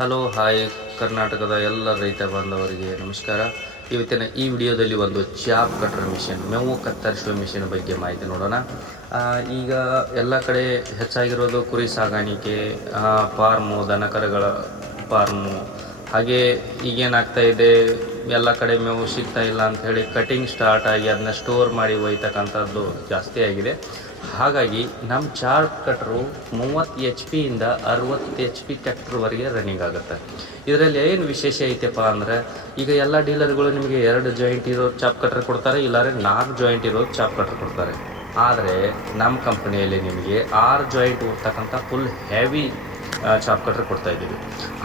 Hello hi ಕರ್ನಾಟಕದ ಎಲ್ಲ ರೈತ ಬಾಂಧವರಿಗೆ ನಮಸ್ಕಾರ. ಇವತ್ತಿನ ಈ ವಿಡಿಯೋದಲ್ಲಿ ಒಂದು ಚಾಪ್ ಕಟರ್ ಮಿಷಿನ್, ಮೇವು ಕತ್ತರಿಸುವ ಮಿಷಿನ್ ಬಗ್ಗೆ ಮಾಹಿತಿ ನೋಡೋಣ. ಈಗ ಎಲ್ಲ ಕಡೆ ಹೆಚ್ಚಾಗಿರೋದು ಕುರಿ ಸಾಗಾಣಿಕೆ, ಫಾರ್ಮು, ದನಕರುಗಳ ಫಾರ್ಮು. ಹಾಗೆ ಈಗೇನಾಗ್ತಾ ಇದೆ, ಎಲ್ಲ ಕಡೆ ಮೇವು ಸಿಗ್ತಾ ಇಲ್ಲ ಅಂಥೇಳಿ ಕಟಿಂಗ್ ಸ್ಟಾರ್ಟ್ ಆಗಿ ಅದನ್ನ ಸ್ಟೋರ್ ಮಾಡಿ ಒಯ್ತಕ್ಕಂಥದ್ದು ಜಾಸ್ತಿ ಆಗಿದೆ. ಹಾಗಾಗಿ ನಮ್ಮ ಚಾಪ್ ಕಟ್ರು 30 HP ಇಂದ 60 HP ಟ್ಯಾಕ್ಟ್ರ್ವರೆಗೆ ರನ್ನಿಂಗ್ ಆಗುತ್ತೆ. ಇದರಲ್ಲಿ ಏನು ವಿಶೇಷ ಐತೆಪ್ಪ ಅಂದರೆ, ಈಗ ಎಲ್ಲ ಡೀಲರ್ಗಳು ನಿಮಗೆ 2 ಜಾಯಿಂಟ್ ಇರೋ ಚಾಪ್ ಕಟ್ರ್ ಕೊಡ್ತಾರೆ, ಇಲ್ಲಾಂದರೆ 4 ಜಾಯಿಂಟ್ ಇರೋ ಚಾಪ್ ಕಟ್ರ್ ಕೊಡ್ತಾರೆ. ಆದರೆ ನಮ್ಮ ಕಂಪನಿಯಲ್ಲಿ ನಿಮಗೆ 6 ಜಾಯಿಂಟ್ ಇರ್ತಕ್ಕಂಥ ಫುಲ್ ಹೆವಿ ಚಾಪ್ ಕಟ್ರ್ ಕೊಡ್ತಾಯಿದ್ದೀವಿ.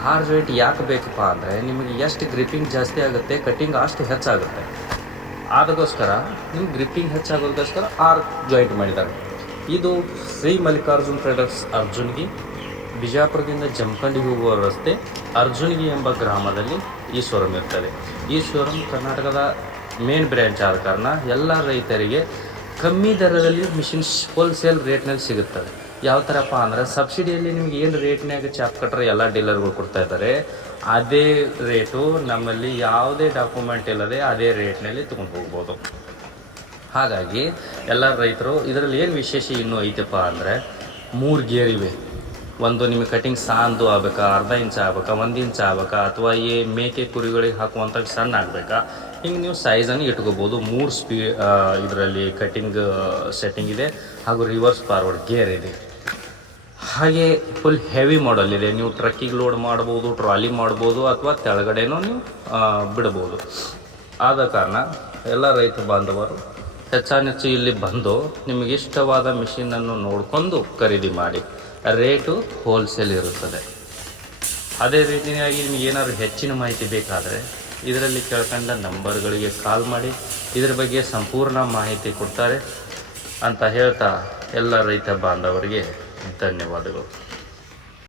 6 ಜಾಯಿಂಟ್ ಯಾಕೆ ಬೇಕಪ್ಪ ಅಂದರೆ, ನಿಮಗೆ ಎಷ್ಟು ಗ್ರಿಪ್ಪಿಂಗ್ ಜಾಸ್ತಿ ಆಗುತ್ತೆ, ಕಟ್ಟಿಂಗ್ ಅಷ್ಟು ಹೆಚ್ಚಾಗುತ್ತೆ. ಅದಕ್ಕೋಸ್ಕರ ನಿಮ್ಗೆ ಗ್ರಿಪ್ಪಿಂಗ್ ಹೆಚ್ಚಾಗೋದಕ್ಕೋಸ್ಕರ 6 ಜಾಯಿಂಟ್ ಮಾಡಿದ್ದಾರೆ. ಇದು ಶ್ರೀ ಮಲ್ಲಿಕಾರ್ಜುನ್ ಟ್ರೇಡರ್ಸ್ ಅರ್ಜುನ್ಗಿ, ಬಿಜಾಪುರದಿಂದ ಜಮಖಂಡಿಗೆ ಹೋಗುವ ರಸ್ತೆ ಅರ್ಜುನ್ಗಿ ಎಂಬ ಗ್ರಾಮದಲ್ಲಿ ಈ ಶೋರೂಮ್ ಇರ್ತದೆ. ಈ ಶೋರೂಮ್ ಕರ್ನಾಟಕದ ಮೇನ್ ಬ್ರ್ಯಾಂಚ್ ಆದ ಕಾರಣ ಎಲ್ಲ ರೈತರಿಗೆ ಕಮ್ಮಿ ದರದಲ್ಲಿ ಮಿಷಿನ್ಸ್ ಹೋಲ್ಸೇಲ್ ರೇಟ್ನಲ್ಲಿ ಸಿಗುತ್ತವೆ. ಯಾವ ಥರಪ್ಪ ಅಂದರೆ, ಸಬ್ಸಿಡಿಯಲ್ಲಿ ನಿಮ್ಗೆ ಏನು ರೇಟ್ನಾಗ ಚಾಪ್ ಕಟ್ರೆ ಎಲ್ಲ ಡೀಲರ್ಗಳು ಕೊಡ್ತಾ ಇದ್ದಾರೆ, ಅದೇ ರೇಟು ನಮ್ಮಲ್ಲಿ ಯಾವುದೇ ಡಾಕ್ಯುಮೆಂಟ್ ಇಲ್ಲದೆ ಅದೇ ರೇಟ್ನಲ್ಲಿ ತೊಗೊಂಡು ಹೋಗ್ಬೋದು. ಹಾಗಾಗಿ ಎಲ್ಲ ರೈತರು ಇದರಲ್ಲಿ ಏನು ವಿಶೇಷ ಇನ್ನೂ ಐತಪ್ಪ ಅಂದರೆ, 3 ಗೇರ್ ಇವೆ. ಒಂದು ನಿಮಗೆ ಕಟಿಂಗ್ ಸಾಂದು ಆಗ್ಬೇಕಾ, ಅರ್ಧ ಇಂಚ್ ಆಗ್ಬೇಕಾ, 1 ಇಂಚ್ ಆಗ್ಬೇಕಾ, ಅಥವಾ ಈ ಮೇಕೆ ಕುರಿಗಳಿಗೆ ಹಾಕುವಂಥ ಸಣ್ಣ ಆಗಬೇಕಾ, ಹಿಂಗೆ ನೀವು ಸೈಜನ್ನು ಇಟ್ಕೋಬೋದು. 3 ಇದರಲ್ಲಿ ಕಟಿಂಗ್ ಸೆಟ್ಟಿಂಗ್ ಇದೆ, ಹಾಗೂ ರಿವರ್ಸ್ ಫಾರ್ವರ್ಡ್ ಗೇರ್ ಇದೆ. ಹಾಗೆ ಫುಲ್ ಹೆವಿ ಮಾಡಲ್ ಇದೆ. ನೀವು ಟ್ರಕ್ಕಿಗೆ ಲೋಡ್ ಮಾಡ್ಬೋದು, ಟ್ರಾಲಿ ಮಾಡ್ಬೋದು, ಅಥವಾ ಕೆಳಗಡೆನೂ ನೀವು ಬಿಡ್ಬೋದು. ಆದ ಕಾರಣ ಎಲ್ಲ ರೈತ ಬಾಂಧವರು ಹೆಚ್ಚಾನೆಚ್ಚು ಇಲ್ಲಿ ಬಂದು ನಿಮಗೆ ಇಷ್ಟವಾದ ಮಿಷಿನನ್ನು ನೋಡಿಕೊಂಡು ಖರೀದಿ ಮಾಡಿ. ರೇಟು ಹೋಲ್ಸೇಲ್ ಇರುತ್ತದೆ. ಅದೇ ರೀತಿಯಾಗಿ ನಿಮಗೆ ಏನಾದರೂ ಹೆಚ್ಚಿನ ಮಾಹಿತಿ ಬೇಕಾದರೆ ಇದರಲ್ಲಿ ಕೇಳ್ಕೊಂಡ ನಂಬರ್ಗಳಿಗೆ ಕಾಲ್ ಮಾಡಿ, ಇದರ ಬಗ್ಗೆ ಸಂಪೂರ್ಣ ಮಾಹಿತಿ ಕೊಡ್ತಾರೆ ಅಂತ ಹೇಳ್ತಾ ಎಲ್ಲ ರೈತ ಬಾಂಧವರಿಗೆ ಧನ್ಯವಾದಗಳು.